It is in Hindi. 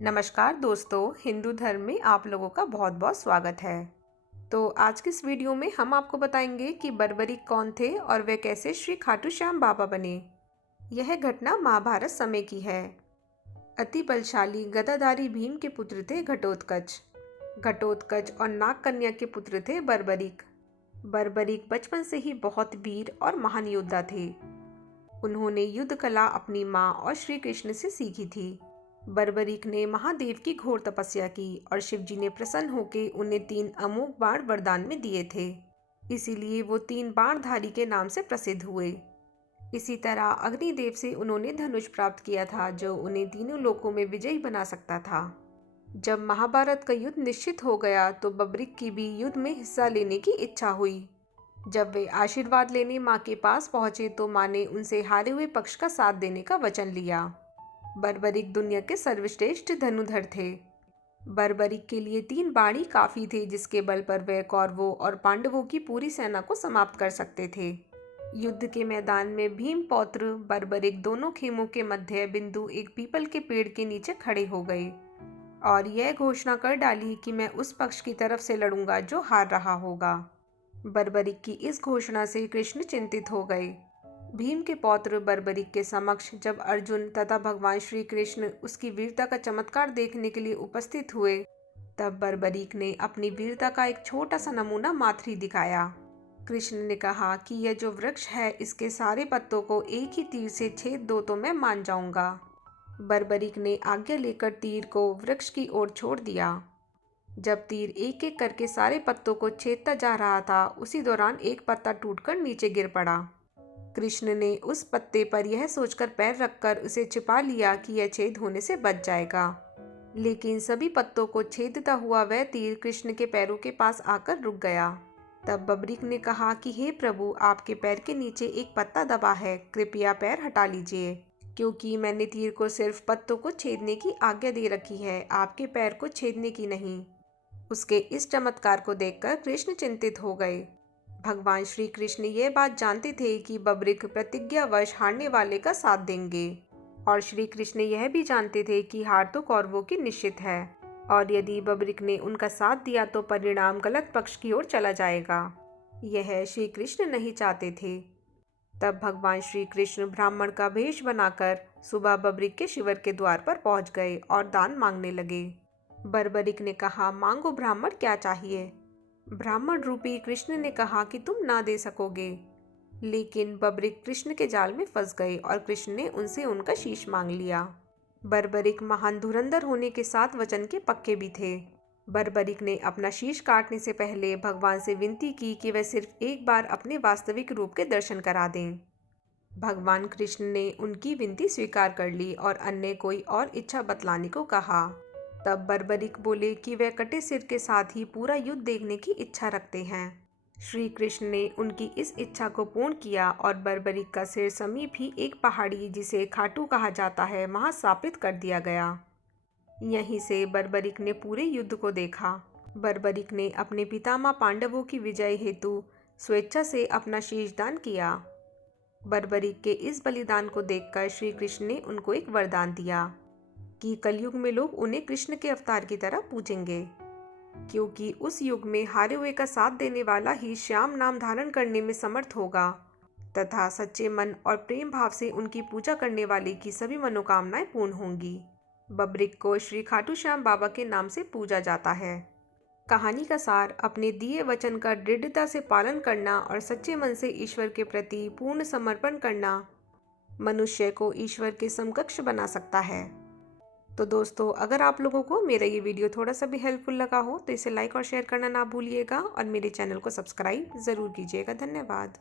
नमस्कार दोस्तों, हिंदू धर्म में आप लोगों का बहुत बहुत स्वागत है। तो आज की इस वीडियो में हम आपको बताएंगे कि बर्बरीक कौन थे और वे कैसे श्री खाटू श्याम बाबा बने। यह घटना महाभारत समय की है। अति बलशाली गदाधारी भीम के पुत्र थे घटोत्कच। घटोत्कच और नाग कन्या के पुत्र थे बर्बरीक। बर्बरीक बचपन से ही बहुत वीर और महान योद्धा थे। उन्होंने युद्ध कला अपनी माँ और श्री कृष्ण से सीखी थी। बर्बरीक ने महादेव की घोर तपस्या की और शिवजी ने प्रसन्न होकर उन्हें 3 अमोघ बाण वरदान में दिए थे। इसीलिए वो 3 बाणधारी के नाम से प्रसिद्ध हुए। इसी तरह अग्निदेव से उन्होंने धनुष प्राप्त किया था, जो उन्हें तीनों लोकों में विजयी बना सकता था। जब महाभारत का युद्ध निश्चित हो गया तो बर्बरीक की भी युद्ध में हिस्सा लेने की इच्छा हुई। जब वे आशीर्वाद लेने माँ के पास पहुंचे तो माँ ने उनसे हारे हुए पक्ष का साथ देने का वचन लिया। बर्बरीक दुनिया के सर्वश्रेष्ठ धनुधर थे। बर्बरीक के लिए 3 बाण काफी थे, जिसके बल पर वे कौरवों और पांडवों की पूरी सेना को समाप्त कर सकते थे। युद्ध के मैदान में भीम पौत्र बर्बरीक दोनों खेमों के मध्य बिंदु एक पीपल के पेड़ के नीचे खड़े हो गए और यह घोषणा कर डाली कि मैं उस पक्ष की तरफ से लड़ूंगा जो हार रहा होगा। बर्बरीक की इस घोषणा से कृष्ण चिंतित हो गए। भीम के पौत्र बर्बरीक के समक्ष जब अर्जुन तथा भगवान श्री कृष्ण उसकी वीरता का चमत्कार देखने के लिए उपस्थित हुए, तब बर्बरीक ने अपनी वीरता का एक छोटा सा नमूना मात्र ही दिखाया। कृष्ण ने कहा कि यह जो वृक्ष है, इसके सारे पत्तों को एक ही तीर से छेद दो तो मैं मान जाऊंगा। बर्बरीक ने आज्ञा लेकर तीर को वृक्ष की ओर छोड़ दिया। जब तीर एक एक करके सारे पत्तों को छेदता जा रहा था, उसी दौरान एक पत्ता टूटकर नीचे गिर पड़ा। कृष्ण ने उस पत्ते पर यह सोचकर पैर रखकर उसे छिपा लिया कि यह छेद होने से बच जाएगा, लेकिन सभी पत्तों को छेदता हुआ वह तीर कृष्ण के पैरों के पास आकर रुक गया। तब बर्बरीक ने कहा कि हे प्रभु, आपके पैर के नीचे एक पत्ता दबा है, कृपया पैर हटा लीजिए, क्योंकि मैंने तीर को सिर्फ पत्तों को छेदने की आज्ञा दे रखी है, आपके पैर को छेदने की नहीं। उसके इस चमत्कार को देखकर कृष्ण चिंतित हो गए। भगवान श्री कृष्ण ये बात जानते थे कि बर्बरीक प्रतिज्ञावश हारने वाले का साथ देंगे, और श्री कृष्ण यह भी जानते थे कि हार तो कौरवों की निश्चित है, और यदि बर्बरीक ने उनका साथ दिया तो परिणाम गलत पक्ष की ओर चला जाएगा। यह श्री कृष्ण नहीं चाहते थे। तब भगवान श्री कृष्ण ब्राह्मण का भेष बनाकर सुबह बर्बरीक के शिविर के द्वार पर पहुंच गए और दान मांगने लगे। बर्बरीक ने कहा, मांगो ब्राह्मण, क्या चाहिए। ब्राह्मण रूपी कृष्ण ने कहा कि तुम ना दे सकोगे, लेकिन बर्बरीक कृष्ण के जाल में फंस गए और कृष्ण ने उनसे उनका शीश मांग लिया। बर्बरीक महान धुरंधर होने के साथ वचन के पक्के भी थे। बर्बरीक ने अपना शीश काटने से पहले भगवान से विनती की कि वह सिर्फ एक बार अपने वास्तविक रूप के दर्शन करा दें। भगवान कृष्ण ने उनकी विनती स्वीकार कर ली और अन्य कोई और इच्छा बतलाने को कहा। तब बर्बरीक बोले कि वे कटे सिर के साथ ही पूरा युद्ध देखने की इच्छा रखते हैं। श्री कृष्ण ने उनकी इस इच्छा को पूर्ण किया और बर्बरीक का सिर समीप ही एक पहाड़ी, जिसे खाटू कहा जाता है, वहां स्थापित कर दिया गया। यहीं से बर्बरीक ने पूरे युद्ध को देखा। बर्बरीक ने अपने पितामह पांडवों की विजय हेतु स्वेच्छा से अपना शीश दान किया। बर्बरीक के इस बलिदान को देखकर श्री कृष्ण ने उनको एक वरदान दिया कि कलयुग में लोग उन्हें कृष्ण के अवतार की तरह पूजेंगे, क्योंकि उस युग में हारे हुए का साथ देने वाला ही श्याम नाम धारण करने में समर्थ होगा तथा सच्चे मन और प्रेम भाव से उनकी पूजा करने वाले की सभी मनोकामनाएं पूर्ण होंगी। बर्बरीक को श्री खाटू श्याम बाबा के नाम से पूजा जाता है। कहानी का सार, अपने दिए वचन का दृढ़ता से पालन करना और सच्चे मन से ईश्वर के प्रति पूर्ण समर्पण करना मनुष्य को ईश्वर के समकक्ष बना सकता है। तो दोस्तों, अगर आप लोगों को मेरा ये वीडियो थोड़ा सा भी हेल्पफुल लगा हो तो इसे लाइक और शेयर करना ना भूलिएगा और मेरे चैनल को सब्सक्राइब ज़रूर कीजिएगा। धन्यवाद।